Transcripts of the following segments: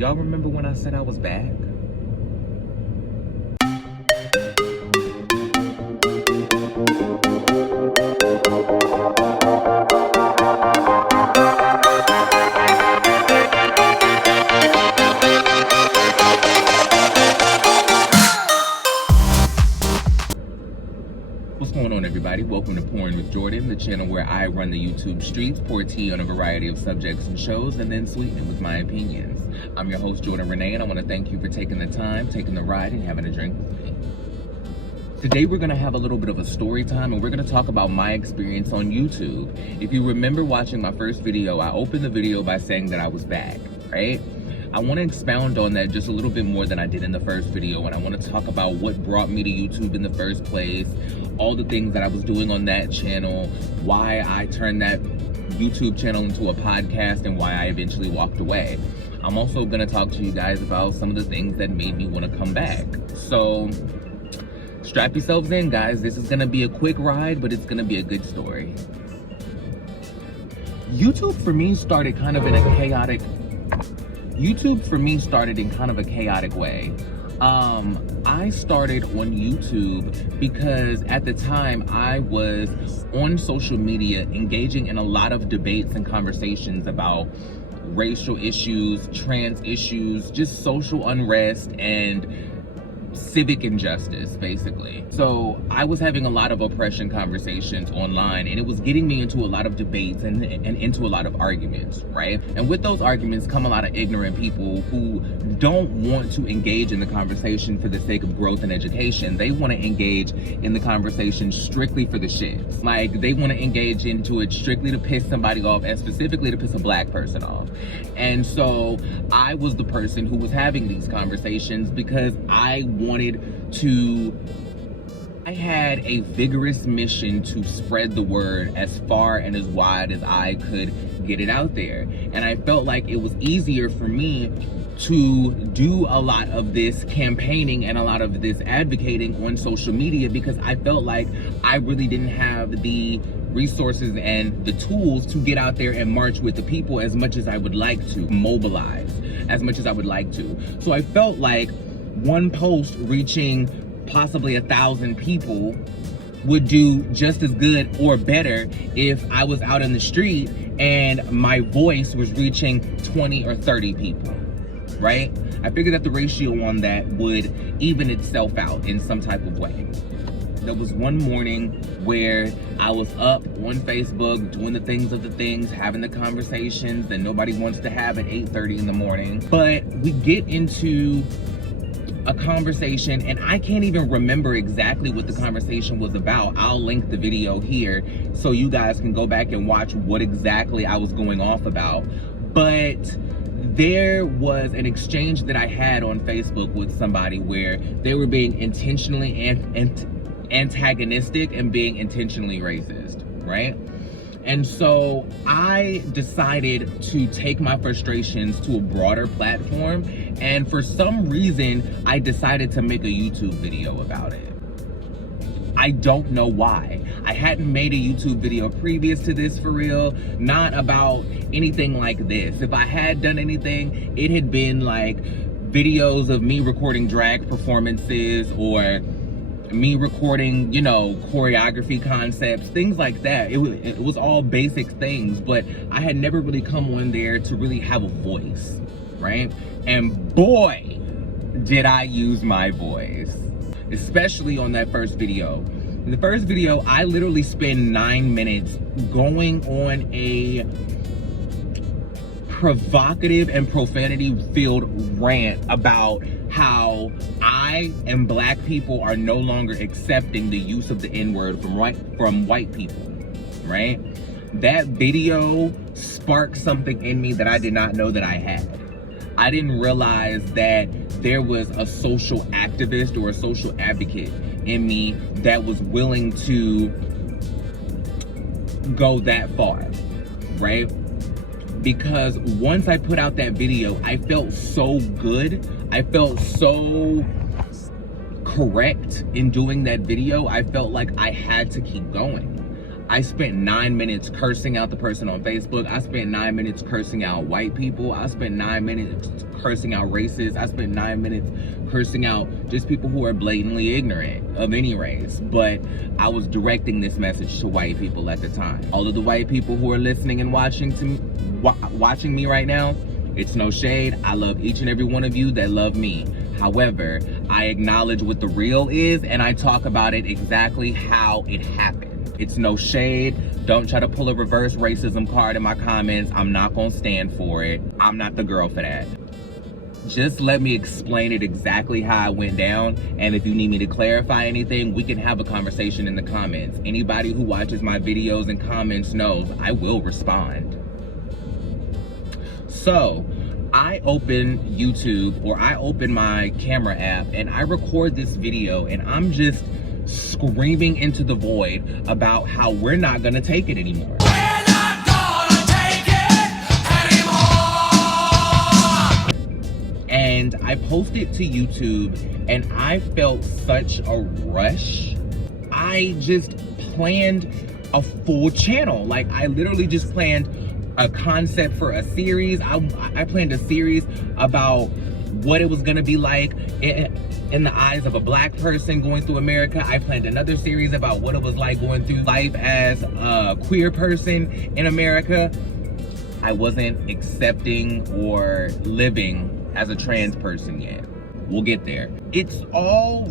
Y'all remember when I said I was back? What's going on, everybody? Welcome to Pouring with Jordan, the channel where I run the YouTube streets, pour tea on a variety of subjects and shows, and then sweeten it with my opinions. I'm your host, JordenRanae, and I want to thank you for taking the time, taking the ride, and having a drink with me. Today, we're going to have a little bit of a story time, and we're going to talk about my experience on YouTube. If you remember watching my first video, I opened the video by saying that I was back, right? I want to expound on that just a little bit more than I did in the first video, and I want to talk about what brought me to YouTube in the first place, all the things that I was doing on that channel, why I turned that YouTube channel into a podcast, and why I eventually walked away. I'm also going to talk to you guys about some of the things that made me want to come back. So strap yourselves in, guys. This is going to be a quick ride, but it's going to be a good story. YouTube for me started kind of in a chaotic way. I started on YouTube because at the time I was on social media engaging in a lot of debates and conversations about racial issues, trans issues, just social unrest and civic injustice, basically. So I was having a lot of oppression conversations online, and it was getting me into a lot of debates and into a lot of arguments, right? And with those arguments come a lot of ignorant people who don't want to engage in the conversation for the sake of growth and education. They want to engage in the conversation strictly for the shits. Like, they want to engage into it strictly to piss somebody off, and specifically to piss a black person off. And so I was the person who was having these conversations because I had a vigorous mission to spread the word as far and as wide as I could get it out there. And I felt like it was easier for me to do a lot of this campaigning and a lot of this advocating on social media because I felt like I really didn't have the resources and the tools to get out there and march with the people as much as I would like to, mobilize as much as I would like to. So I felt like one post reaching possibly 1,000 people would do just as good or better if I was out in the street and my voice was reaching 20 or 30 people, right? I figured that the ratio on that would even itself out in some type of way. There was one morning where I was up on Facebook doing the things, having the conversations that nobody wants to have at 8:30 in the morning. But we get into a conversation, and I can't even remember exactly what the conversation was about. I'll link the video here so you guys can go back and watch what exactly I was going off about. But there was an exchange that I had on Facebook with somebody where they were being intentionally antagonistic and being intentionally racist, right? And so I decided to take my frustrations to a broader platform, and for some reason, I decided to make a YouTube video about it. I don't know why. I hadn't made a YouTube video previous to this, for real, not about anything like this. If I had done anything, it had been like videos of me recording drag performances or me recording, you know, choreography concepts, things like that. It was all basic things, but I had never really come on there to really have a voice, right? And boy, did I use my voice, especially on that first video. In the first video, I literally spent 9 minutes going on a provocative and profanity-filled rant about how I and black people are no longer accepting the use of the N-word from white people, right? That video sparked something in me that I did not know that I had. I didn't realize that there was a social activist or a social advocate in me that was willing to go that far, right? Because once I put out that video, I felt so good. I felt so correct in doing that video. I felt like I had to keep going. I spent 9 minutes cursing out the person on Facebook. I spent 9 minutes cursing out white people. I spent 9 minutes cursing out racists. I spent 9 minutes cursing out just people who are blatantly ignorant of any race. But I was directing this message to white people at the time. All of the white people who are listening and watching me right now, it's no shade. I love each and every one of you that love me. However, I acknowledge what the real is, and I talk about it exactly how it happened. It's no shade. Don't try to pull a reverse racism card in my comments. I'm not gonna stand for it. I'm not the girl for that. Just let me explain it exactly how it went down. And if you need me to clarify anything, we can have a conversation in the comments. Anybody who watches my videos and comments knows I will respond. So, I open YouTube, or I open my camera app, and I record this video, and I'm just screaming into the void about how we're not gonna take it anymore. We're not gonna take it anymore! And I posted to YouTube, and I felt such a rush. I just planned a full channel. Like, I literally just planned a concept for a series. I planned a series about what it was gonna be like in the eyes of a black person going through America. I planned another series about what it was like going through life as a queer person in America. I wasn't accepting or living as a trans person yet. We'll get there. It all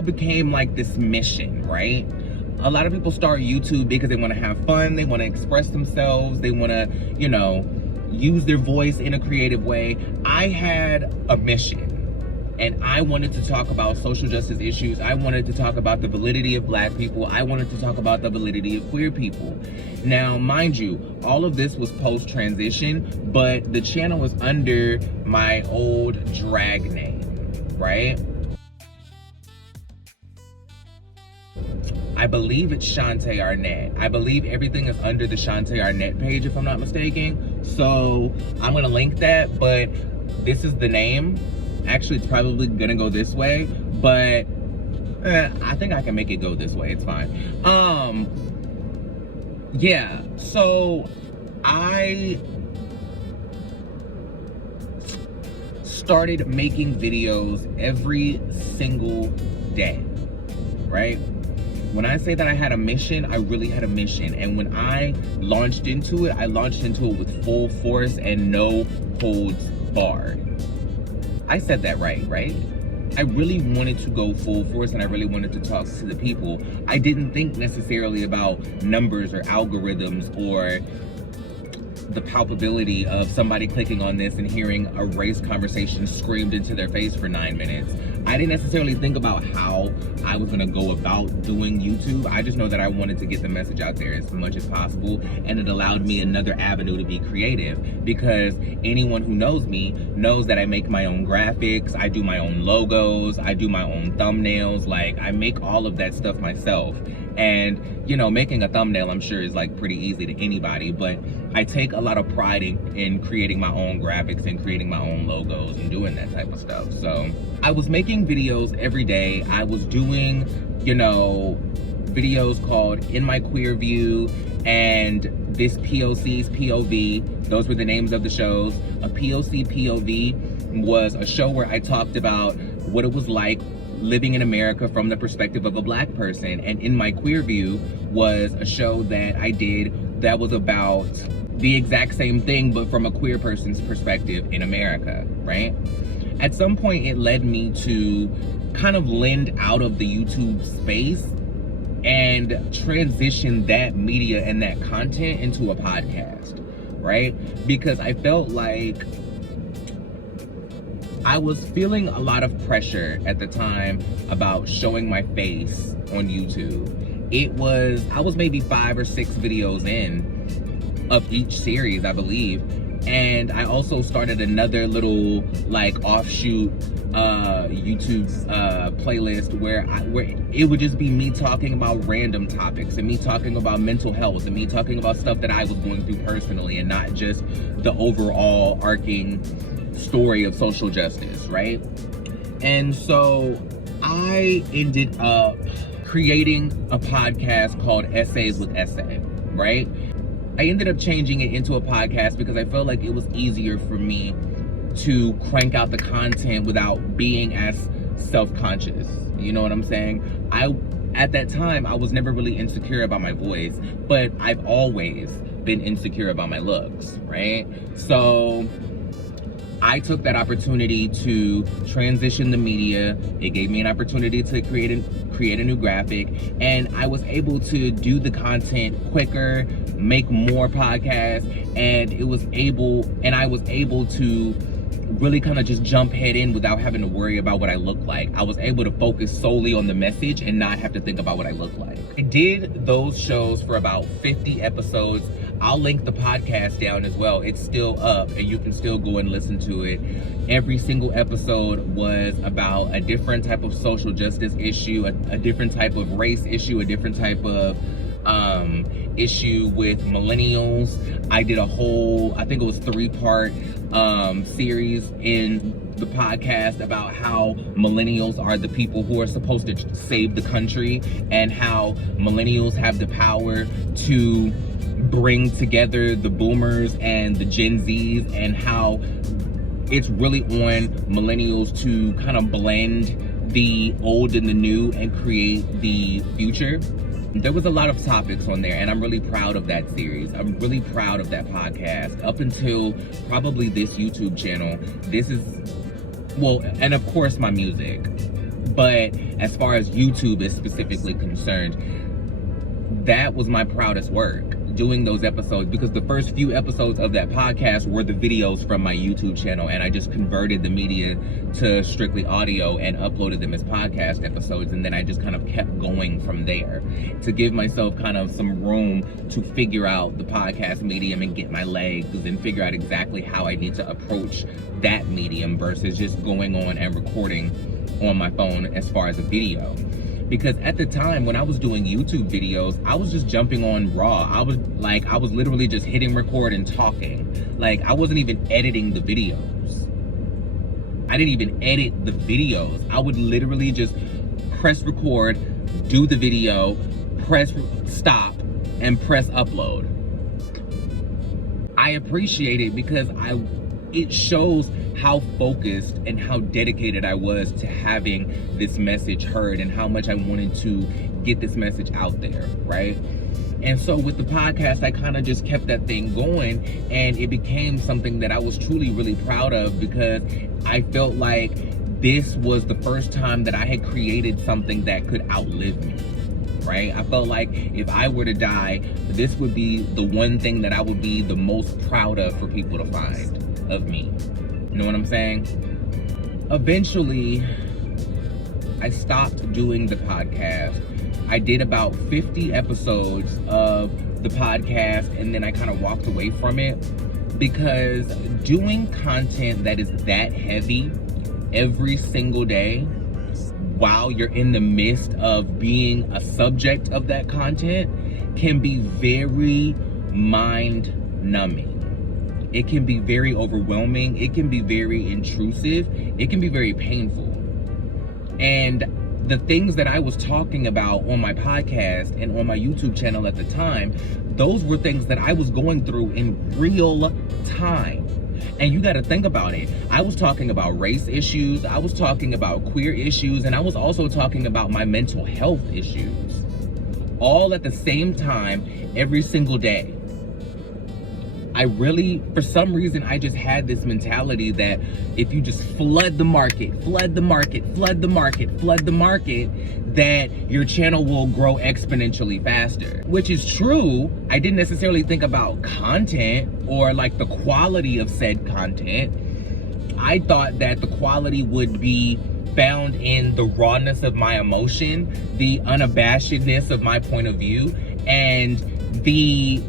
became like this mission, right? A lot of people start YouTube because they want to have fun, they want to express themselves, they want to, you know, use their voice in a creative way. I had a mission, and I wanted to talk about social justice issues. I wanted to talk about the validity of black people. I wanted to talk about the validity of queer people. Now, mind you, all of this was post-transition, but the channel was under my old drag name, right? I believe it's JordenRanae. I believe everything is under the JordenRanae page, if I'm not mistaken. So I'm gonna link that, but this is the name. Actually, it's probably gonna go this way, but I think I can make it go this way. It's fine. Yeah, so I started making videos every single day, right? When I say that I had a mission, I really had a mission. And when I launched into it, I launched into it with full force and no holds barred. I said that right? I really wanted to go full force, and I really wanted to talk to the people. I didn't think necessarily about numbers or algorithms or the palpability of somebody clicking on this and hearing a race conversation screamed into their face for 9 minutes. I didn't necessarily think about how I was gonna go about doing YouTube. I just know that I wanted to get the message out there as much as possible, and it allowed me another avenue to be creative, because anyone who knows me knows that I make my own graphics, I do my own logos, I do my own thumbnails. Like, I make all of that stuff myself. And, you know, making a thumbnail, I'm sure, is like pretty easy to anybody, but I take a lot of pride in creating my own graphics and creating my own logos and doing that type of stuff. So I was making videos every day. I was doing, you know, videos called In My Queer View and This POC's POV. Those were the names of the shows. A POC POV was a show where I talked about what it was like living in America from the perspective of a black person. And In My Queer View was a show that I did that was about the exact same thing, but from a queer person's perspective in America, right? At some point, it led me to kind of lend out of the YouTube space and transition that media and that content into a podcast, right? Because I felt like I was feeling a lot of pressure at the time about showing my face on YouTube. I was maybe 5 or 6 videos in of each series, I believe. And I also started another little like offshoot YouTube playlist where it would just be me talking about random topics and me talking about mental health and me talking about stuff that I was going through personally, and not just the overall arcing story of social justice, right? And so I ended up creating a podcast called Essays with Essay, right? I ended up changing it into a podcast because I felt like it was easier for me to crank out the content without being as self-conscious. You know what I'm saying? At that time, I was never really insecure about my voice, but I've always been insecure about my looks, right? So I took that opportunity to transition the media. It gave me an opportunity to create a new graphic, and I was able to do the content quicker, make more podcasts, and I was able to really kind of just jump head in without having to worry about what I look like. I was able to focus solely on the message and not have to think about what I look like. I did those shows for about 50 episodes. I'll link the podcast down as well. It's still up and you can still go and listen to it. Every single episode was about a different type of social justice issue, a different type of race issue, a different type of issue with millennials. I did a whole, I think it was 3-part series in the podcast about how millennials are the people who are supposed to save the country, and how millennials have the power to bring together the boomers and the Gen Zs, and how it's really on millennials to kind of blend the old and the new and create the future. There was a lot of topics on there, and I'm really proud of that series. I'm really proud of that podcast. Up until probably this YouTube channel, this is, well, and of course my music. But as far as YouTube is specifically concerned, that was my proudest work, doing those episodes, because the first few episodes of that podcast were the videos from my YouTube channel, and I just converted the media to strictly audio and uploaded them as podcast episodes, and then I just kind of kept going from there to give myself kind of some room to figure out the podcast medium and get my legs and figure out exactly how I need to approach that medium versus just going on and recording on my phone as far as a video. Because at the time when I was doing YouTube videos, I was just jumping on raw. I was literally just hitting record and talking. Like, I wasn't even editing the videos. I didn't even edit the videos. I would literally just press record, do the video, press stop, and press upload. I appreciate it because it shows how focused and how dedicated I was to having this message heard and how much I wanted to get this message out there, right? And so with the podcast, I kind of just kept that thing going, and it became something that I was truly really proud of, because I felt like this was the first time that I had created something that could outlive me, right? I felt like if I were to die, this would be the one thing that I would be the most proud of for people to find of me. You know what I'm saying? Eventually, I stopped doing the podcast. I did about 50 episodes of the podcast, and then I kind of walked away from it, because doing content that is that heavy every single day while you're in the midst of being a subject of that content can be very mind-numbing. It can be very overwhelming. It can be very intrusive. It can be very painful. And the things that I was talking about on my podcast and on my YouTube channel at the time, those were things that I was going through in real time. And you got to think about it. I was talking about race issues. I was talking about queer issues. And I was also talking about my mental health issues. All at the same time, every single day. For some reason, I just had this mentality that if you just flood the market, that your channel will grow exponentially faster. Which is true. I didn't necessarily think about content or like the quality of said content. I thought that the quality would be found in the rawness of my emotion, the unabashedness of my point of view, and the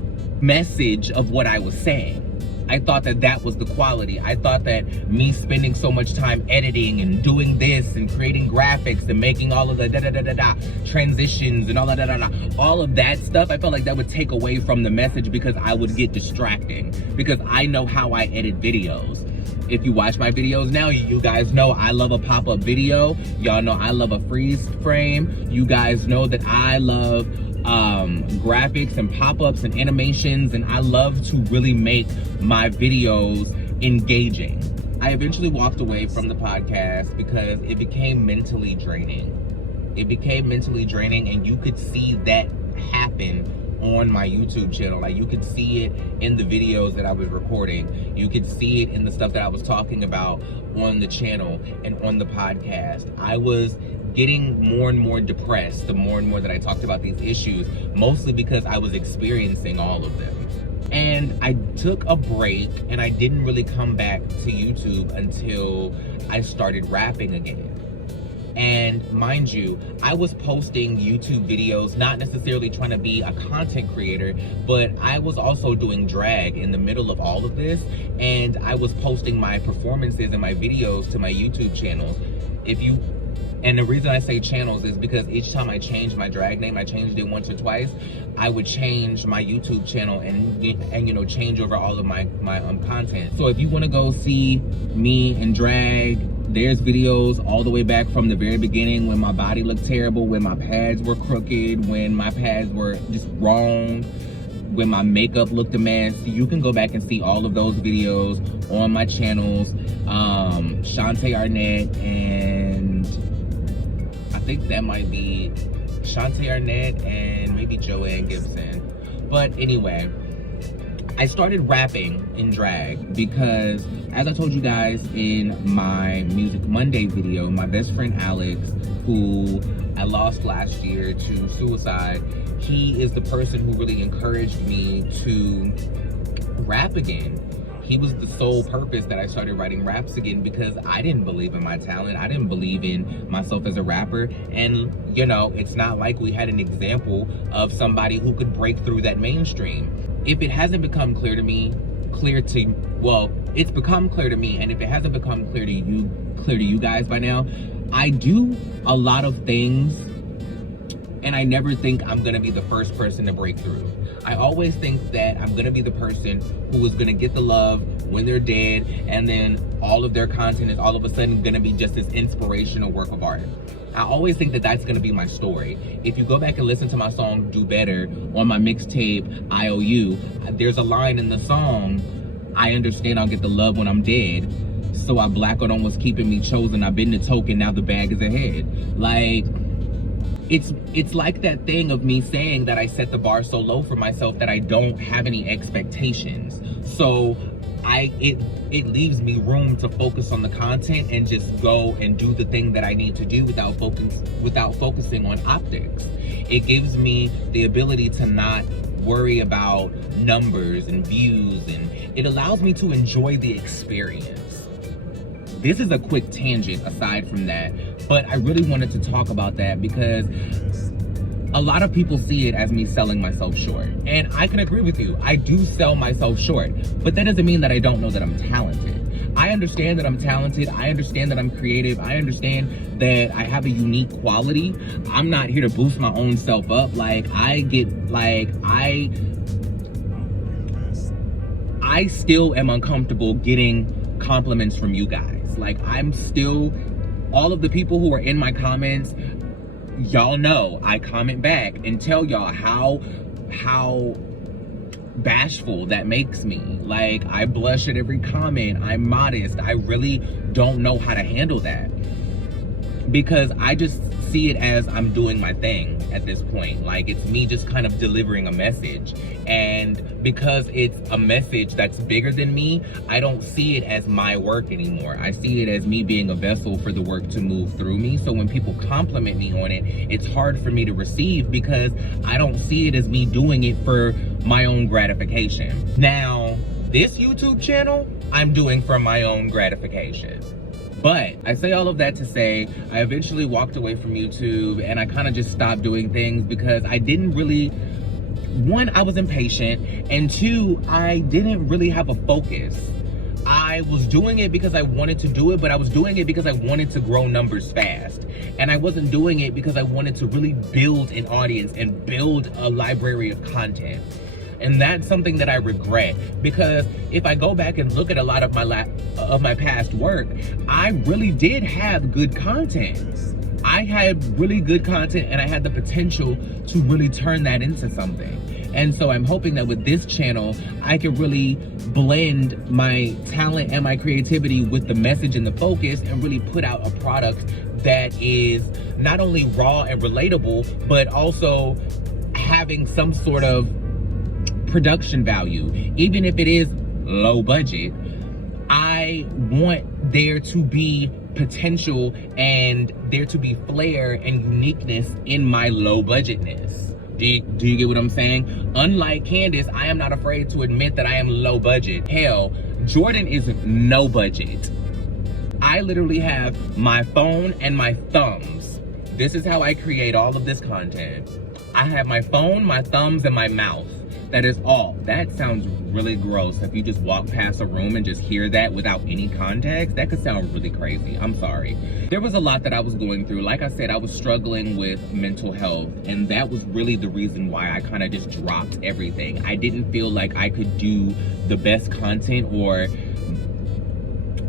message of what I was saying. I thought that that was the quality. I thought that me spending so much time editing and doing this and creating graphics and making all of the transitions and all of that stuff, I felt like that would take away from the message, because I would get distracting, because I know how I edit videos. If you watch my videos now, you guys know I love a pop-up video. Y'all know I love a freeze frame. You guys know that I love graphics and pop-ups and animations, and I love to really make my videos engaging. I eventually walked away from the podcast because it became mentally draining. It became mentally draining, and you could see that happen on my YouTube channel. Like, you could see it in the videos that I was recording. You could see it in the stuff that I was talking about on the channel and on the podcast. I was getting more and more depressed the more and more that I talked about these issues, mostly because I was experiencing all of them. And I took a break, and I didn't really come back to YouTube until I started rapping again. And mind you, I was posting YouTube videos, not necessarily trying to be a content creator, but I was also doing drag in the middle of all of this. And I was posting my performances and my videos to my YouTube channels. And the reason I say channels is because each time I changed my drag name, I changed it once or twice, I would change my YouTube channel and you know, change over all of my content. So if you want to go see me in drag, there's videos all the way back from the very beginning, when my body looked terrible, when my pads were crooked, when my pads were just wrong, when my makeup looked a mess. You can go back and see all of those videos on my channels. JordenRanae, and I think that might be JordenRanae and maybe Joanne Gibson. But anyway, I started rapping in drag because, as I told you guys in my Music Monday video, my best friend Alex, who I lost last year to suicide, he is the person who really encouraged me to rap again. He was the sole purpose that I started writing raps again, because I didn't believe in my talent. I didn't believe in myself as a rapper. And, you know, it's not like we had an example of somebody who could break through that mainstream. If it hasn't become clear to me, it's become clear to me, and if it hasn't become clear to you guys by now, I do a lot of things, and I never think I'm gonna be the first person to break through. I always think that I'm gonna be the person who is gonna get the love when they're dead, and then all of their content is all of a sudden gonna be just this inspirational work of art. I always think that that's gonna be my story. If you go back and listen to my song Do Better on my mixtape IOU, there's a line in the song, I understand I'll get the love when I'm dead, so I blackout on what's keeping me chosen. I've been the token, now the bag is ahead. Like, it's like that thing of me saying that I set the bar so low for myself that I don't have any expectations. So it leaves me room to focus on the content and just go and do the thing that I need to do without focusing on optics. It gives me the ability to not worry about numbers and views, and it allows me to enjoy the experience. This is a quick tangent aside from that, but I really wanted to talk about that because a lot of people see it as me selling myself short. And I can agree with you. I do sell myself short, but that doesn't mean that I don't know that I'm talented. I understand that I'm talented. I understand that I'm creative. I understand that I have a unique quality. I'm not here to boost my own self up. I still am uncomfortable getting compliments from you guys. All of the people who are in my comments, y'all know I comment back and tell y'all how bashful that makes me. I blush at every comment. I'm modest. I really don't know how to handle that, because I just see it as I'm doing my thing at this point. It's me just kind of delivering a message. And because it's a message that's bigger than me, I don't see it as my work anymore. I see it as me being a vessel for the work to move through me. So when people compliment me on it, it's hard for me to receive because I don't see it as me doing it for my own gratification. Now, this YouTube channel, I'm doing for my own gratification. But I say all of that to say, I eventually walked away from YouTube and I kind of just stopped doing things because I didn't really, one, I was impatient, and two, I didn't really have a focus. I was doing it because I wanted to do it, but I was doing it because I wanted to grow numbers fast. And I wasn't doing it because I wanted to really build an audience and build a library of content. And that's something that I regret, because if I go back and look at a lot of my past work, I really did have good content. I had really good content, and I had the potential to really turn that into something. And so I'm hoping that with this channel, I can really blend my talent and my creativity with the message and the focus, and really put out a product that is not only raw and relatable, but also having some sort of production value. Even if it is low budget, I want there to be potential and there to be flair and uniqueness in my low budgetness. Do you get what I'm saying? Unlike Candace, I am not afraid to admit that I am low budget. Hell, Jordan is no budget. I literally have my phone and my thumbs. This is how I create all of this content. I have my phone, my thumbs, and my mouth. That is all. That sounds really gross. If you just walk past a room and just hear that without any context, that could sound really crazy. I'm sorry. There was a lot that I was going through. Like I said, I was struggling with mental health, and that was really the reason why I kind of just dropped everything. I didn't feel like I could do the best content or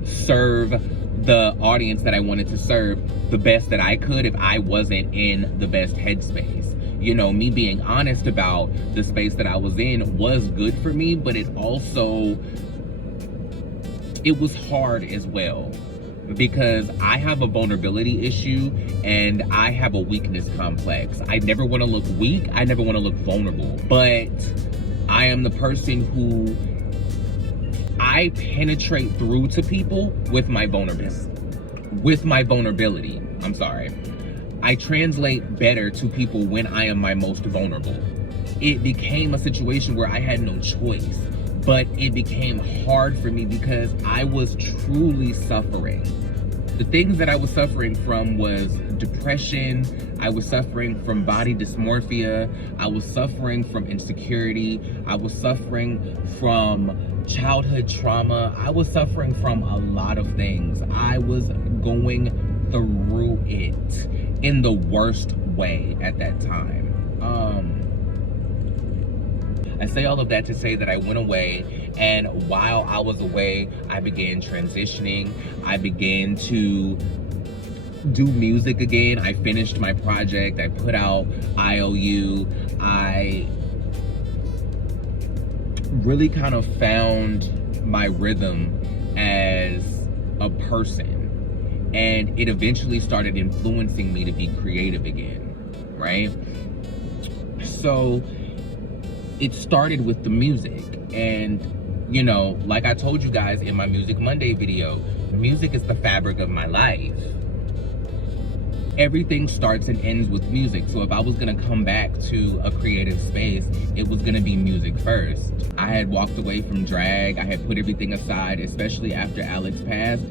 serve the audience that I wanted to serve the best that I could if I wasn't in the best headspace. You know, me being honest about the space that I was in was good for me, but it was hard as well, because I have a vulnerability issue and I have a weakness complex. I never want to look weak. I never want to look vulnerable, but I am the person who I penetrate through to people with my vulnerability. I'm sorry. I translate better to people when I am my most vulnerable. It became a situation where I had no choice, but it became hard for me because I was truly suffering. The things that I was suffering from was depression. I was suffering from body dysmorphia. I was suffering from insecurity. I was suffering from childhood trauma. I was suffering from a lot of things. I was going through it in the worst way at that time. I say all of that to say that I went away, and while I was away, I began transitioning. I began to do music again. I finished my project. I put out IOU. I really kind of found my rhythm as a person. And it eventually started influencing me to be creative again, right? So it started with the music. And, you know, like I told you guys in my Music Monday video, music is the fabric of my life. Everything starts and ends with music. So if I was gonna come back to a creative space, it was gonna be music first. I had walked away from drag. I had put everything aside, especially after Alex passed.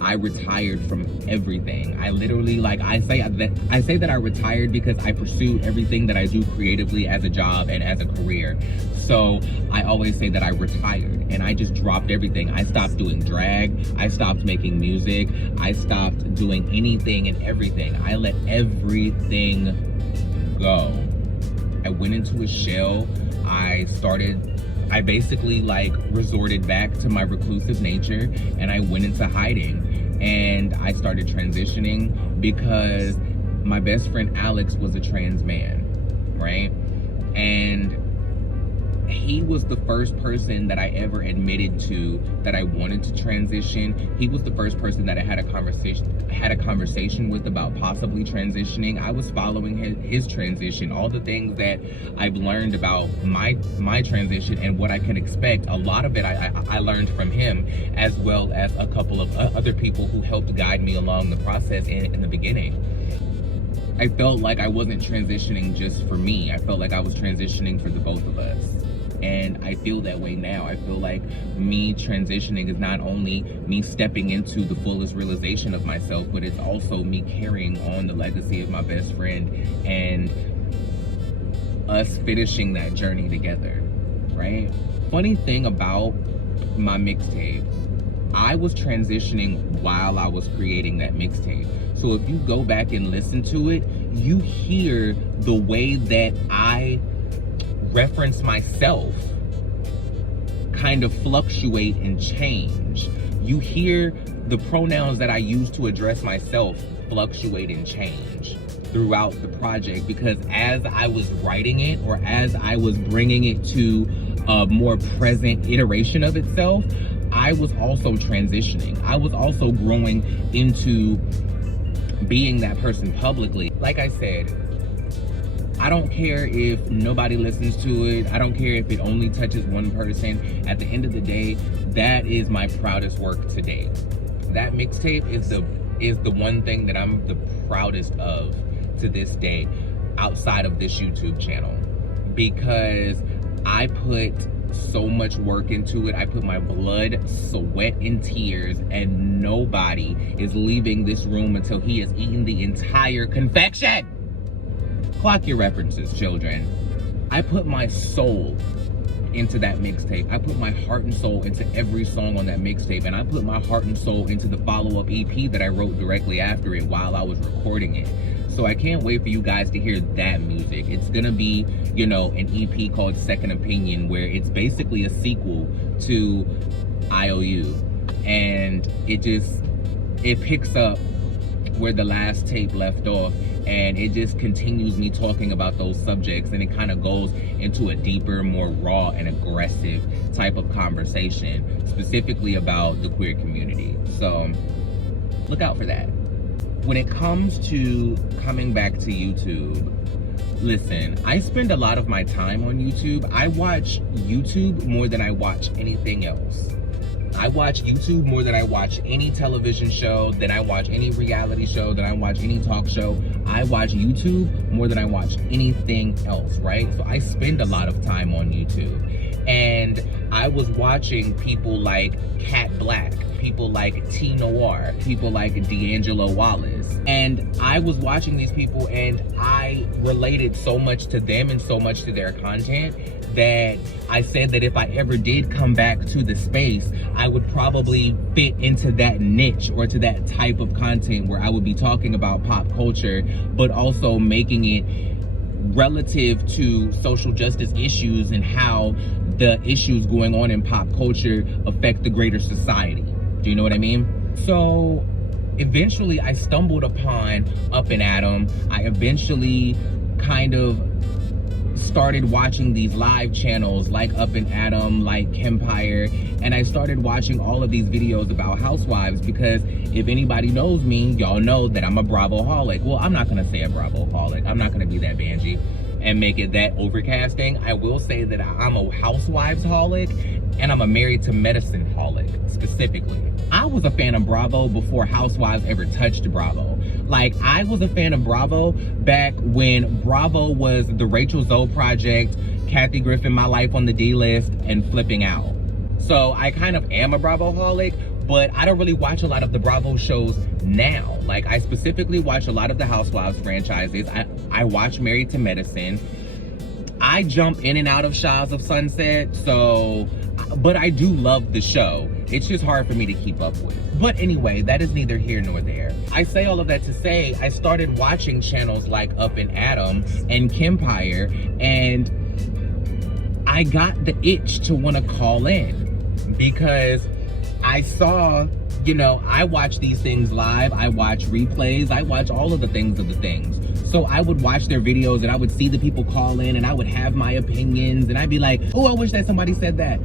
I retired from everything. I literally, like, I say that I retired because I pursued everything that I do creatively as a job and as a career. So I always say that I retired, and I just dropped everything. I stopped doing drag. I stopped making music. I stopped doing anything and everything. I let everything go. I went into a shell. I basically like resorted back to my reclusive nature, and I went into hiding, and I started transitioning because my best friend Alex was a trans man, right? And he was the first person that I ever admitted to that I wanted to transition. He was the first person that I had a conversation with about possibly transitioning. I was following his transition, all the things that I've learned about my transition and what I can expect. A lot of it I learned from him, as well as a couple of other people who helped guide me along the process in the beginning. I felt like I wasn't transitioning just for me. I felt like I was transitioning for the both of us. And I feel that way now. I feel like me transitioning is not only me stepping into the fullest realization of myself, but it's also me carrying on the legacy of my best friend and us finishing that journey together, right? Funny thing about my mixtape, I was transitioning while I was creating that mixtape. So if you go back and listen to it, you hear the way that I reference myself kind of fluctuate and change. You hear the pronouns that I use to address myself fluctuate and change throughout the project, because as I was writing it, or as I was bringing it to a more present iteration of itself, I was also transitioning. I was also growing into being that person publicly. Like I said, I don't care if nobody listens to it. I don't care if it only touches one person. At the end of the day, that is my proudest work to date. That mixtape is the one thing that I'm the proudest of to this day outside of this YouTube channel, because I put so much work into it. I put my blood, sweat, and tears, and nobody is leaving this room until he has eaten the entire confection. Clock your references, children. I put my soul into that mixtape. I put my heart and soul into every song on that mixtape, and I put my heart and soul into the follow-up EP that I wrote directly after it while I was recording it. So I can't wait for you guys to hear that music. It's gonna be, you know, an EP called Second Opinion, where it's basically a sequel to IOU. And it picks up where the last tape left off, and it just continues me talking about those subjects, and it kind of goes into a deeper, more raw and aggressive type of conversation, specifically about the queer community. So look out for that. When it comes to coming back to YouTube, listen, I spend a lot of my time on YouTube. I watch YouTube more than I watch anything else. I watch YouTube more than I watch any television show, than I watch any reality show, than I watch any talk show. I watch YouTube more than I watch anything else, right? So I spend a lot of time on YouTube. And I was watching people like Cat Black, people like T Noir, people like D'Angelo Wallace. And I was watching these people, and I related so much to them and so much to their content that I said that if I ever did come back to the space, I would probably fit into that niche or to that type of content where I would be talking about pop culture, but also making it relative to social justice issues and how the issues going on in pop culture affect the greater society. Do you know what I mean? So eventually I stumbled upon Up and Atom. I eventually kind of started watching these live channels like Up and Atom, like Empire, and I started watching all of these videos about housewives, because if anybody knows me, y'all know that I'm a Bravo-holic. Well, I'm not gonna say a Bravo-holic. I'm not gonna be that Banji and make it that overcasting. I will say that I'm a housewives-holic, and I'm a Married to Medicine-holic, specifically. I was a fan of Bravo before Housewives ever touched Bravo. Like, I was a fan of Bravo back when Bravo was the Rachel Zoe Project, Kathy Griffin, My Life on the D-List, and Flipping Out. So I kind of am a Bravo-holic, but I don't really watch a lot of the Bravo shows now. Like, I specifically watch a lot of the Housewives franchises. I watch Married to Medicine. I jump in and out of Shaws of Sunset, but I do love the show. It's just hard for me to keep up with. But anyway, that is neither here nor there. I say all of that to say, I started watching channels like Up and Atom and Empire, and I got the itch to want to call in, because I saw, you know, I watch these things live, I watch replays, I watch all of the things. So I would watch their videos, and I would see the people call in, and I would have my opinions, and I'd be like, oh, I wish that somebody said that.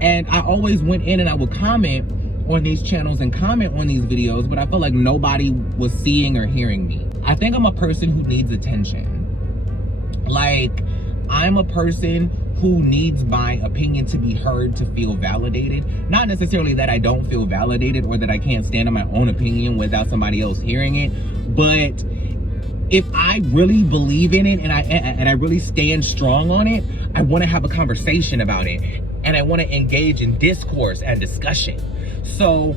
And I always went in and I would comment on these channels and comment on these videos, but I felt like nobody was seeing or hearing me. I think I'm a person who needs attention. Like, I'm a person who needs my opinion to be heard, to feel validated. Not necessarily that I don't feel validated or that I can't stand on my own opinion without somebody else hearing it, but if I really believe in it and I really stand strong on it, I want to have a conversation about it, and I want to engage in discourse and discussion. So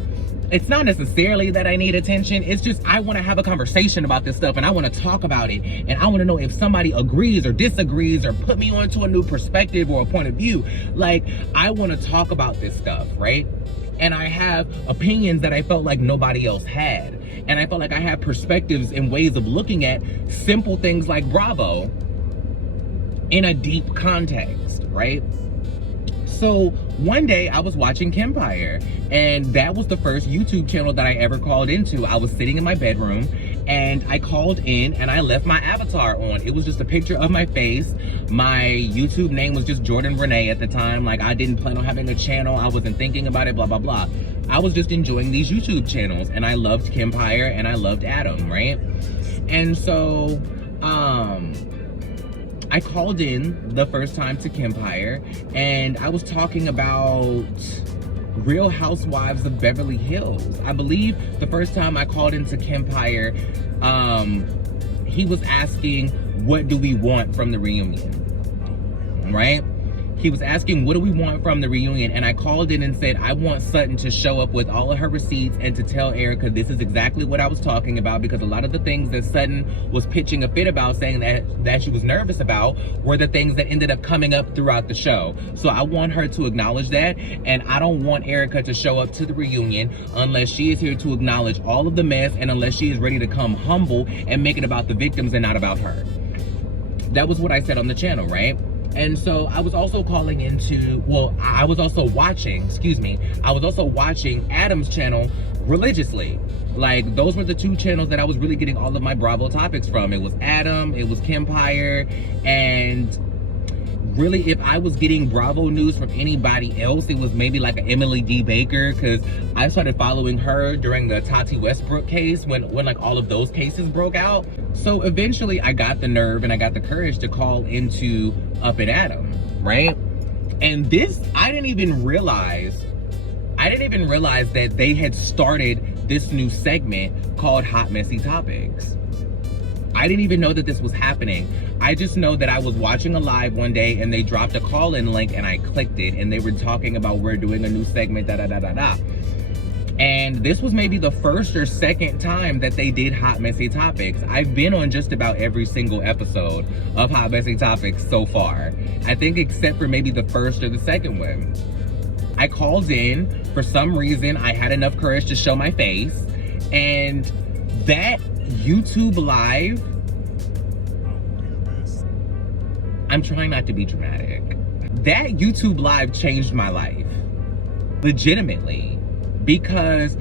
it's not necessarily that I need attention. It's just I want to have a conversation about this stuff, and I want to talk about it, and I want to know if somebody agrees or disagrees or put me onto a new perspective or a point of view. Like, I want to talk about this stuff, right? And I have opinions that I felt like nobody else had. And I felt like I have perspectives and ways of looking at simple things like Bravo in a deep context, right? So one day I was watching Kempire, and that was the first YouTube channel that I ever called into. I was sitting in my bedroom and I called in and I left my avatar on. It was just a picture of my face. My YouTube name was just JordenRanae at the time. Like, I didn't plan on having a channel. I wasn't thinking about it, blah, blah, blah. I was just enjoying these YouTube channels, and I loved Kempire and I loved Adam, right? And so, I called in the first time to Kempire, and I was talking about Real Housewives of Beverly Hills. I believe the first time I called into Kempire, he was asking, what do we want from the reunion, right? He was asking, what do we want from the reunion? And I called in and said, I want Sutton to show up with all of her receipts and to tell Erica this is exactly what I was talking about, because a lot of the things that Sutton was pitching a fit about, saying that she was nervous about, were the things that ended up coming up throughout the show. So I want her to acknowledge that, and I don't want Erica to show up to the reunion unless she is here to acknowledge all of the mess, and unless she is ready to come humble and make it about the victims and not about her. That was what I said on the channel, right? And so I was also calling into, well, I was also watching Adam's channel religiously. Like, those were the two channels that I was really getting all of my Bravo topics from. It was Adam, it was Kempire, and really, if I was getting Bravo news from anybody else, it was maybe like an Emily D. Baker, because I started following her during the Tati Westbrook case, when like all of those cases broke out. So eventually I got the nerve and I got the courage to call into Up and Adam, right? And this, I didn't even realize that they had started this new segment called Hot Messy Topics. I didn't even know that this was happening. I just know that I was watching a live one day and they dropped a call-in link and I clicked it, and they were talking about, we're doing a new segment, da-da-da-da-da. And this was maybe the first or second time that they did Hot Messy Topics. I've been on just about every single episode of Hot Messy Topics so far. I think except for maybe the first or the second one. I called in, for some reason, I had enough courage to show my face, and that YouTube live, I'm trying not to be dramatic. That YouTube live changed my life, legitimately, because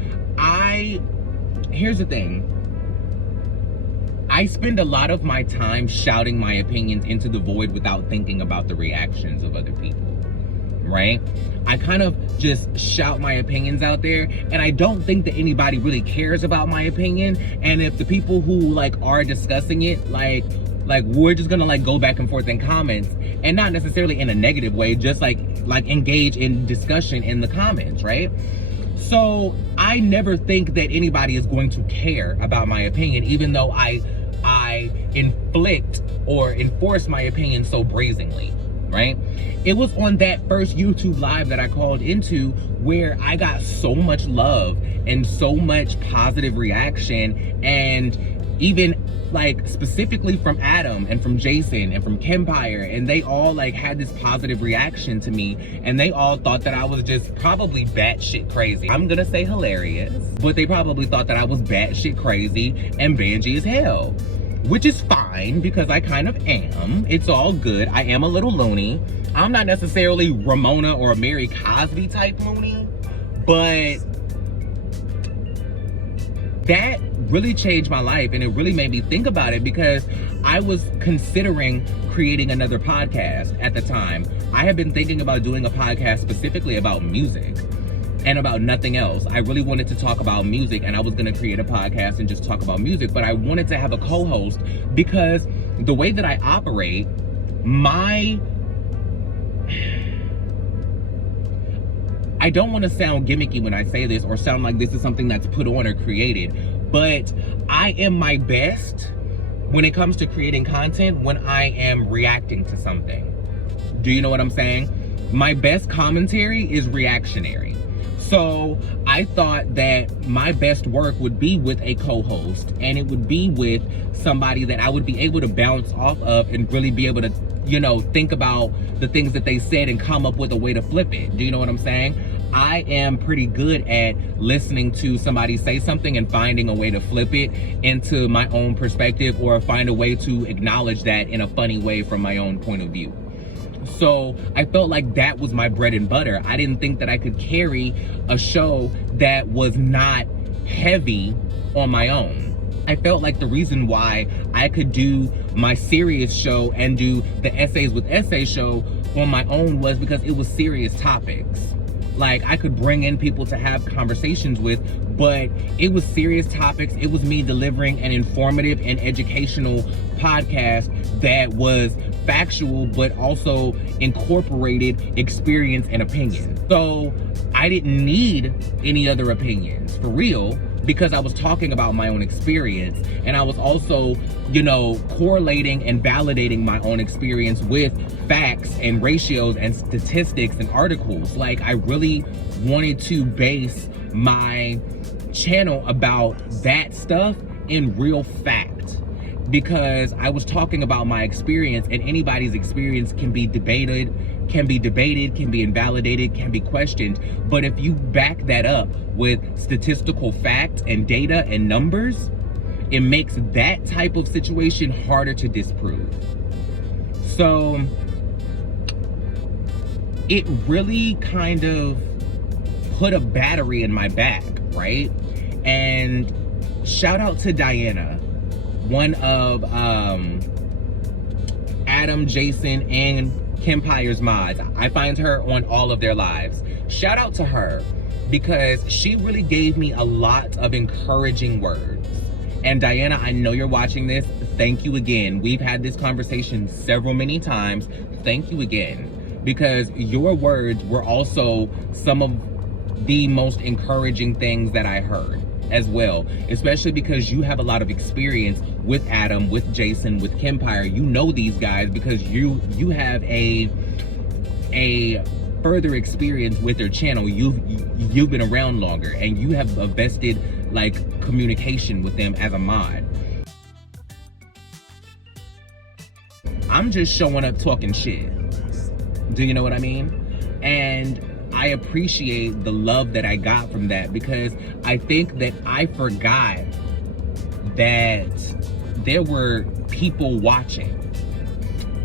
here's the thing. I spend a lot of my time shouting my opinions into the void without thinking about the reactions of other people, right? I kind of just shout my opinions out there, and I don't think that anybody really cares about my opinion. And if the people who like are discussing it, like we're just gonna like go back and forth in comments, and not necessarily in a negative way, just like engage in discussion in the comments, right? So I never think that anybody is going to care about my opinion, even though I inflict or enforce my opinion so brazenly, right? It was on that first YouTube live that I called into where I got so much love and so much positive reaction, and even like specifically from Adam and from Jason and from Kempire, and they all like had this positive reaction to me, and they all thought that I was just probably batshit crazy. I'm gonna say hilarious, but they probably thought that I was batshit crazy and bangy as hell, which is fine because I kind of am. It's all good. I am a little loony. I'm not necessarily Ramona or Mary Cosby type loony, but that really changed my life, and it really made me think about it, because I was considering creating another podcast at the time. I had been thinking about doing a podcast specifically about music and about nothing else. I really wanted to talk about music, and I was gonna create a podcast and just talk about music, but I wanted to have a co-host because the way that I operate, I don't want to sound gimmicky when I say this or sound like this is something that's put on or created, but I am my best when it comes to creating content when I am reacting to something. Do you know what I'm saying? My best commentary is reactionary. So I thought that my best work would be with a co-host, and it would be with somebody that I would be able to bounce off of and really be able to, you know, think about the things that they said and come up with a way to flip it. Do you know what I'm saying? I am pretty good at listening to somebody say something and finding a way to flip it into my own perspective, or find a way to acknowledge that in a funny way from my own point of view. So I felt like that was my bread and butter. I didn't think that I could carry a show that was not heavy on my own. I felt like the reason why I could do my serious show and do the Essays with Essay show on my own was because it was serious topics. Like, I could bring in people to have conversations with, but it was serious topics. It was me delivering an informative and educational podcast that was factual, but also incorporated experience and opinion. So I didn't need any other opinions, for real, because I was talking about my own experience, and I was also, correlating and validating my own experience with facts and ratios and statistics and articles. Like, I really wanted to base my channel about that stuff in real fact, because I was talking about my experience, and anybody's experience can be debated, can be invalidated, can be questioned. But if you back that up with statistical facts and data and numbers, it makes that type of situation harder to disprove. So it really kind of put a battery in my back, right? And shout out to Diana, one of Adam, Jason, and Kempire's mods. I find her on all of their lives. Shout out to her, because she really gave me a lot of encouraging words. And Diana, I know you're watching this. Thank you again. We've had this conversation many times. Thank you again, because your words were also some of the most encouraging things that I heard as well, especially because you have a lot of experience with Adam, with Jason, with Kempire. You know these guys because you have a further experience with their channel. You've been around longer, and you have a vested communication with them as a mod. I'm just showing up talking shit. Do you know what I mean? And I appreciate the love that I got from that, because I think that I forgot that there were people watching.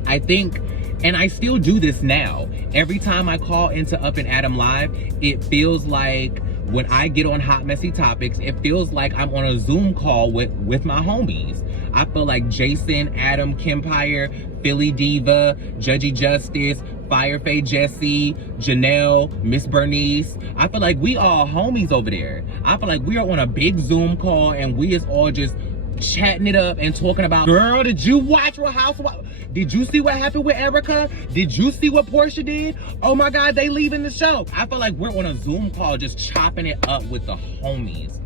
I think, and I still do this now, every time I call into Up and Adam Live, it feels like when I get on Hot Messy Topics, it feels like I'm on a Zoom call with my homies. I feel like Jason, Adam, Kempire, Philly Diva, Judgy Justice, Fireface Jessie, Janelle, Miss Bernice. I feel like we all homies over there. I feel like we are on a big Zoom call, and we is all just chatting it up and talking about, girl, did you watch Real Housewives? Did you see what happened with Erica? Did you see what Portia did? Oh my God, they leaving the show. I feel like we're on a Zoom call just chopping it up with the homies.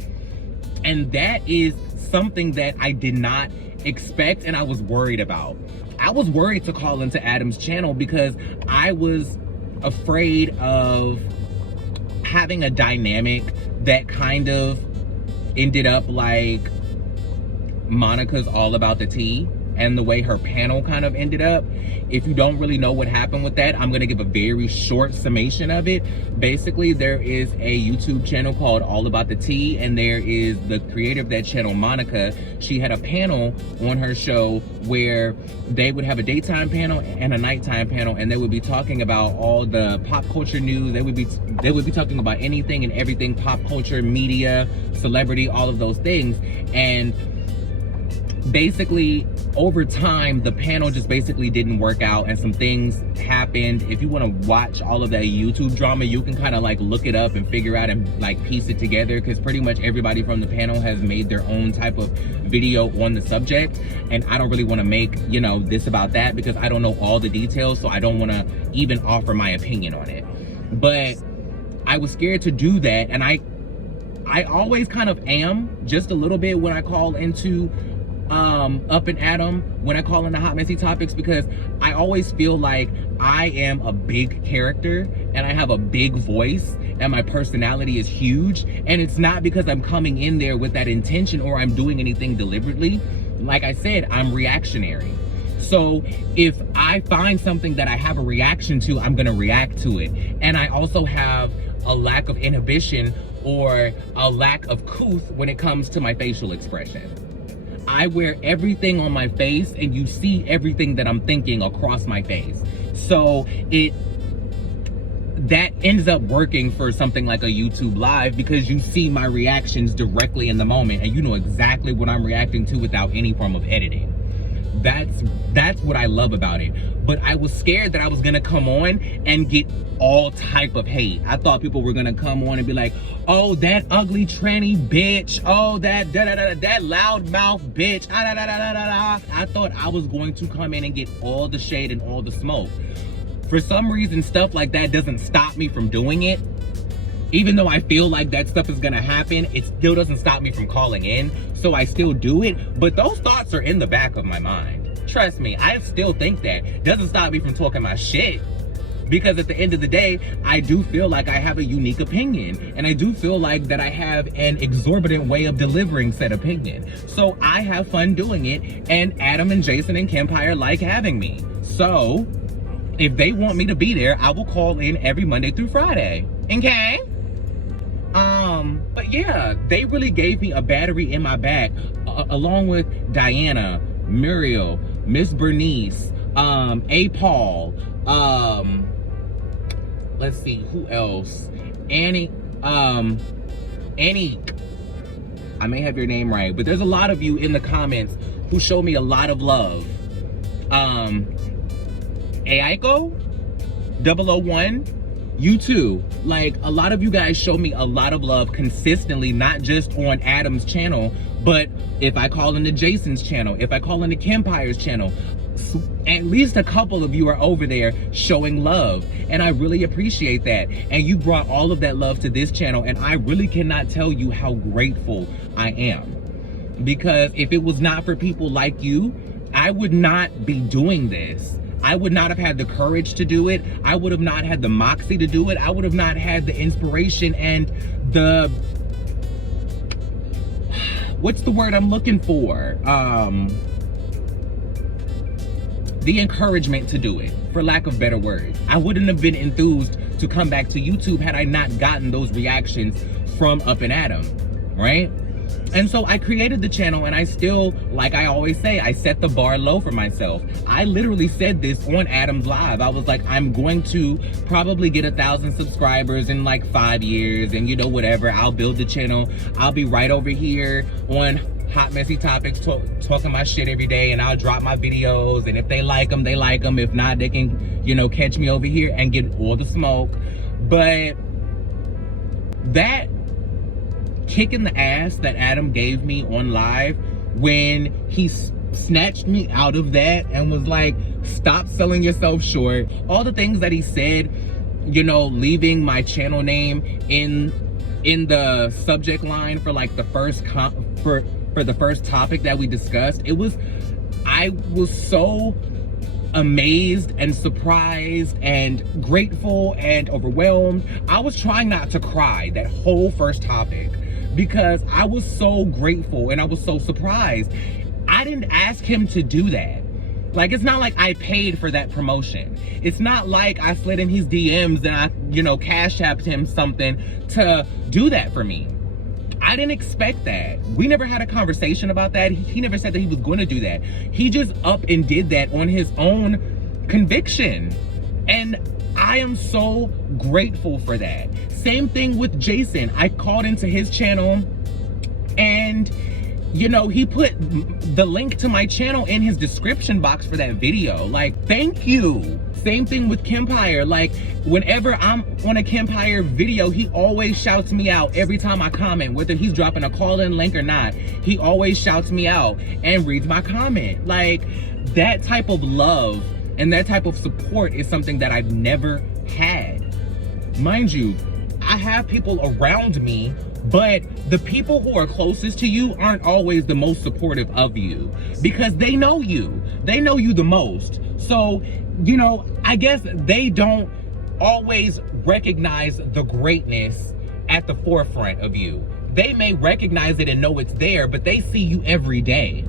And that is something that I did not expect, and I was worried about. I was worried to call into Adam's channel because I was afraid of having a dynamic that kind of ended up like Monica's All About the Tea, and the way her panel kind of ended up. If you don't really know what happened with that, I'm gonna give a very short summation of it. Basically, there is a YouTube channel called All About the Tea, and there is the creator of that channel, Monica. She had a panel on her show where they would have a daytime panel and a nighttime panel, and they would be talking about all the pop culture news. They would be talking about anything and everything, pop culture, media, celebrity, all of those things. And basically, over time, the panel just basically didn't work out, and some things happened. If you want to watch all of that YouTube drama, you can kind of look it up and figure out and piece it together, because pretty much everybody from the panel has made their own type of video on the subject. And I don't really want to make, this about that, because I don't know all the details, so I don't want to even offer my opinion on it. But I was scared to do that, and I always kind of am, just a little bit, when I call into Up and Adam, when I call into Hot Messy Topics, because I always feel like I am a big character and I have a big voice and my personality is huge, and it's not because I'm coming in there with that intention or I'm doing anything deliberately. Like I said, I'm reactionary. So if I find something that I have a reaction to, I'm gonna react to it. And I also have a lack of inhibition or a lack of couth when it comes to my facial expression. I wear everything on my face and you see everything that I'm thinking across my face. So that ends up working for something like a YouTube Live because you see my reactions directly in the moment and you know exactly what I'm reacting to without any form of editing. That's what I love about it. But I was scared that I was gonna come on and get all type of hate. I thought people were gonna come on and be like, oh, that ugly tranny bitch. Oh, that that loudmouth bitch. I thought I was going to come in and get all the shade and all the smoke. For some reason, stuff like that doesn't stop me from doing it. Even though I feel like that stuff is gonna happen, it still doesn't stop me from calling in. So I still do it, but those thoughts are in the back of my mind. Trust me, I still think that. Doesn't stop me from talking my shit. Because at the end of the day, I do feel like I have a unique opinion. And I do feel like that I have an exorbitant way of delivering said opinion. So I have fun doing it, and Adam and Jason and Kempire like having me. So if they want me to be there, I will call in every Monday through Friday. Okay? But yeah, they really gave me a battery in my back, along with Diana, Muriel, Miss Bernice, A. Paul, let's see, who else? Annie, Annie, I may have your name right, but there's a lot of you in the comments who show me a lot of love. Aiko, 001, you too. Like, a lot of you guys show me a lot of love consistently, not just on Adam's channel, but if I call into Jason's channel, if I call into Kempire's channel, at least a couple of you are over there showing love, and I really appreciate that. And you brought all of that love to this channel, and I really cannot tell you how grateful I am. Because if it was not for people like you, I would not be doing this. I would not have had the courage to do it. I would have not had the moxie to do it. I would have not had the inspiration and the, what's the word I'm looking for? The encouragement to do it, for lack of better words. I wouldn't have been enthused to come back to YouTube had I not gotten those reactions from Up and Adam, right? And so I created the channel, and I still, like I always say, I set the bar low for myself. I literally said this on Adam's Live. I was like, I'm going to probably get 1,000 subscribers in like 5 years, and you know, whatever, I'll build the channel. I'll be right over here on Hot Messy Topics, talking my shit every day, and I'll drop my videos, and if they like them, they like them. If not, they can, you know, catch me over here and get all the smoke. But that kick in the ass that Adam gave me on live, when he snatched me out of that and was like, stop selling yourself short, all the things that he said, you know, leaving my channel name in the subject line for like the first for the first topic that we discussed, I was so amazed and surprised and grateful and overwhelmed. I was trying not to cry that whole first topic because I was so grateful and I was so surprised. I didn't ask him to do that. Like, it's not like I paid for that promotion. It's not like I slid in his DMs and I, you know, cash apped him something to do that for me. I didn't expect that. We never had a conversation about that. He never said that he was going to do that. He just up and did that on his own conviction. And I am so grateful for that. Same thing with Jason. I called into his channel and, you know, he put the link to my channel in his description box for that video. Like, thank you. Same thing with Kempire. Like, whenever I'm on a Kempire video, he always shouts me out every time I comment, whether he's dropping a call-in link or not. He always shouts me out and reads my comment. Like, that type of love and that type of support is something that I've never had. Mind you, I have people around me, but the people who are closest to you aren't always the most supportive of you because they know you. They know you the most. So, you know, I guess they don't always recognize the greatness at the forefront of you. They may recognize it and know it's there, but they see you every day.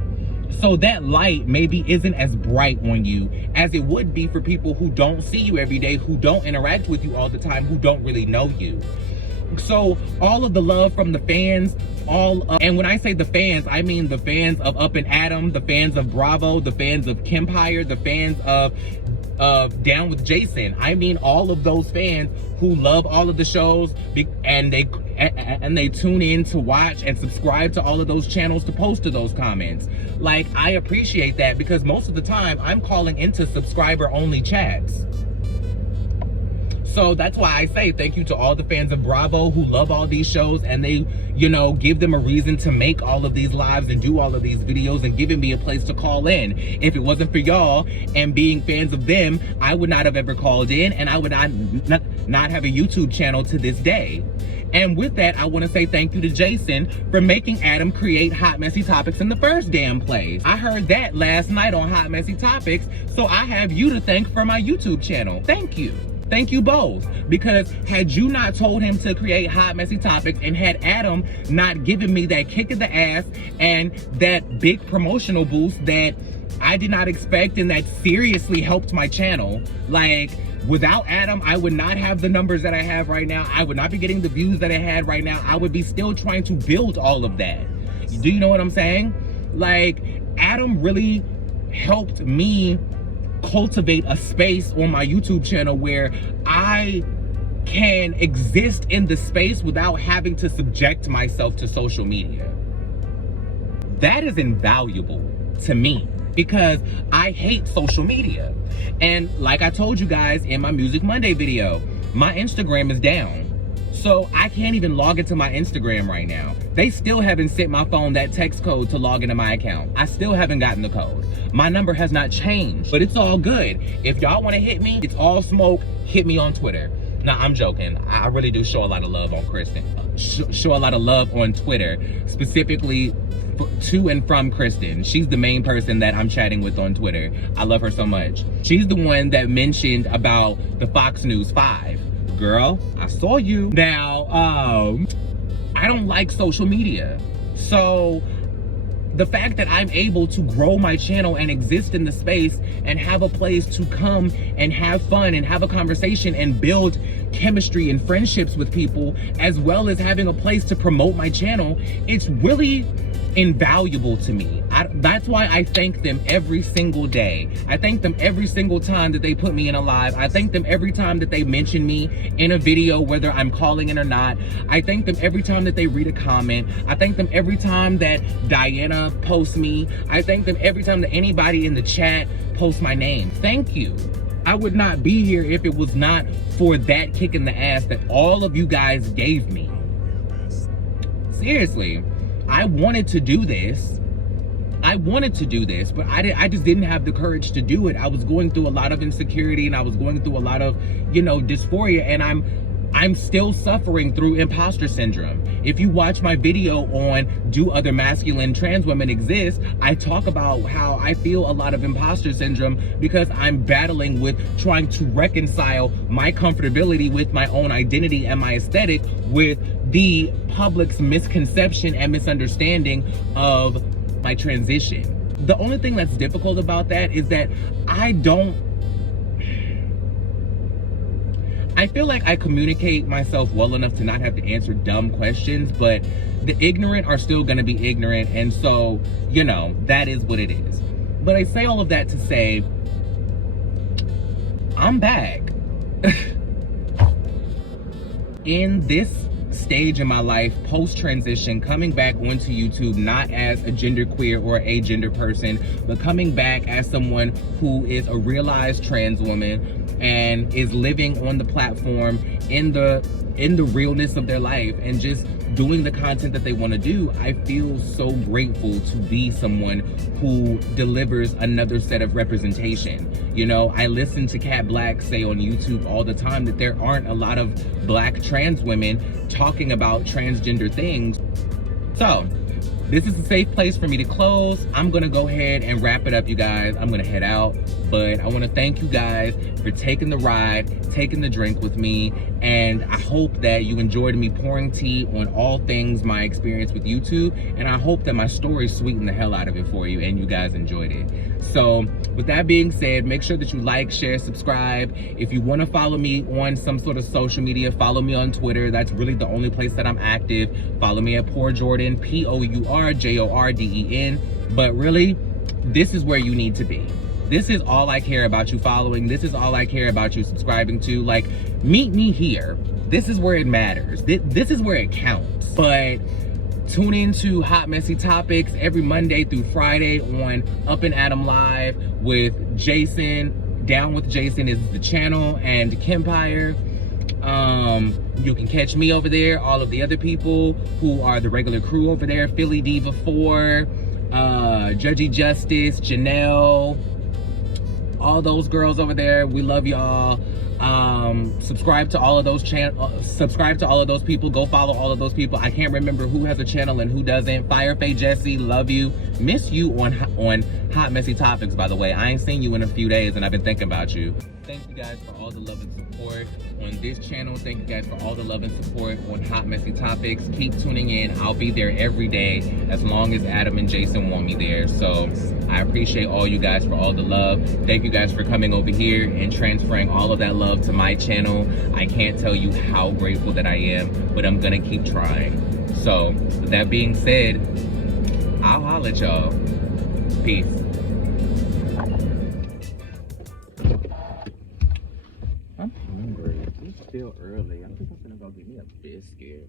So that light maybe isn't as bright on you as it would be for people who don't see you every day, who don't interact with you all the time, who don't really know you. So all of the love from the fans, and when I say the fans, I mean the fans of Up and Adam, the fans of Bravo, the fans of Kempire, the fans of Down with Jason. I mean all of those fans who love all of the shows and they tune in to watch and subscribe to all of those channels to post to those comments. Like, I appreciate that, because most of the time I'm calling into subscriber only chats. So that's why I say thank you to all the fans of Bravo who love all these shows, and they, you know, give them a reason to make all of these lives and do all of these videos and giving me a place to call in. If it wasn't for y'all and being fans of them, I would not have ever called in, and I would not have a YouTube channel to this day. And with that, I want to say thank you to Jason for making Adam create Hot Messy Topics in the first damn place. I heard that last night on Hot Messy Topics, so I have you to thank for my YouTube channel. Thank you. Thank you both, because had you not told him to create Hot Messy Topics, and had Adam not given me that kick in the ass and that big promotional boost that I did not expect and that seriously helped my channel, like, without Adam, I would not have the numbers that I have right now. I would not be getting the views that I had right now. I would be still trying to build all of that. Do you know what I'm saying? Like, Adam really helped me cultivate a space on my YouTube channel where I can exist in the space without having to subject myself to social media. That is invaluable to me, because I hate social media. And like I told you guys in my Music Monday video, my Instagram is down. So I can't even log into my Instagram right now. They still haven't sent my phone that text code to log into my account. I still haven't gotten the code. My number has not changed, but it's all good. If y'all want to hit me, it's all smoke, hit me on Twitter. Nah, I'm joking. I really do show a lot of love on Kristen. Show a lot of love on Twitter, specifically to and from Kristen. She's the main person that I'm chatting with on Twitter. I love her so much. She's the one that mentioned about the Fox News 5. Girl, I saw you. Now, I don't like social media. So the fact that I'm able to grow my channel and exist in the space and have a place to come and have fun and have a conversation and build chemistry and friendships with people, as well as having a place to promote my channel, it's really invaluable to me. That's why I thank them every single day. I thank them every single time that they put me in a live. I thank them every time that they mention me in a video, whether I'm calling in or not. I thank them every time that they read a comment. I thank them every time that Diana posts me. I thank them every time that anybody in the chat posts my name. Thank you. I would not be here if it was not for that kick in the ass that all of you guys gave me. Seriously. I wanted to do this. But I just didn't have the courage to do it. I was going through a lot of insecurity, and I was going through a lot of, you know, dysphoria, and I'm still suffering through imposter syndrome. If you watch my video on Do Other Masculine Trans Women Exist, I talk about how I feel a lot of imposter syndrome because I'm battling with trying to reconcile my comfortability with my own identity and my aesthetic with the public's misconception and misunderstanding of my transition. The only thing that's difficult about that is that I feel like I communicate myself well enough to not have to answer dumb questions, but the ignorant are still gonna be ignorant, and so, you know, that is what it is. But I say all of that to say, I'm back. In this stage in my life, post-transition, coming back onto YouTube, not as a genderqueer or a gender person, but coming back as someone who is a realized trans woman and is living on the platform in the realness of their life and just doing the content that they want to do. I feel so grateful to be someone who delivers another set of representation. You know, I listen to Cat Black say on YouTube all the time that there aren't a lot of Black trans women talking about transgender things. So this is a safe place for me to close. I'm gonna go ahead and wrap it up, you guys. I'm gonna head out, but I wanna thank you guys for taking the ride, taking the drink with me, and I hope that you enjoyed me pouring tea on all things my experience with YouTube, and I hope that my story sweetened the hell out of it for you and you guys enjoyed it. So with that being said, make sure that you like, share, subscribe. If you wanna follow me on some sort of social media, follow me on Twitter. That's really the only place that I'm active. Follow me at Poor Jordan, PourJorden. But really, this is where you need to be. This is all I care about you following. This is all I care about you subscribing to. Like, meet me here. This is where it matters. This is where it counts. But tune into Hot Messy Topics every Monday through Friday on Up and Adam Live with Jason. Down with Jason is the channel, and Kempire. You can catch me over there, all of the other people who are the regular crew over there, Philly Diva 4, Judgy Justice, Janelle, all those girls over there. We love y'all. Subscribe to all of those subscribe to all of those people. Go follow all of those people. I can't remember who has a channel and who doesn't. Firefay Jesse, love you. Miss you on Hot Messy Topics, by the way. I ain't seen you in a few days and I've been thinking about you. Thank you guys for all the love and support on this channel. Thank you guys for all the love and support on Hot Messy Topics. Keep tuning in. I'll be there every day as long as Adam and Jason want me there. So I appreciate all you guys for all the love. Thank you guys for coming over here and transferring all of that love to my channel. I can't tell you how grateful that I am, but I'm gonna keep trying. So with that being said, I'll holler at y'all. Peace. I'm hungry. It's still early. I think I'm gonna go get me a biscuit.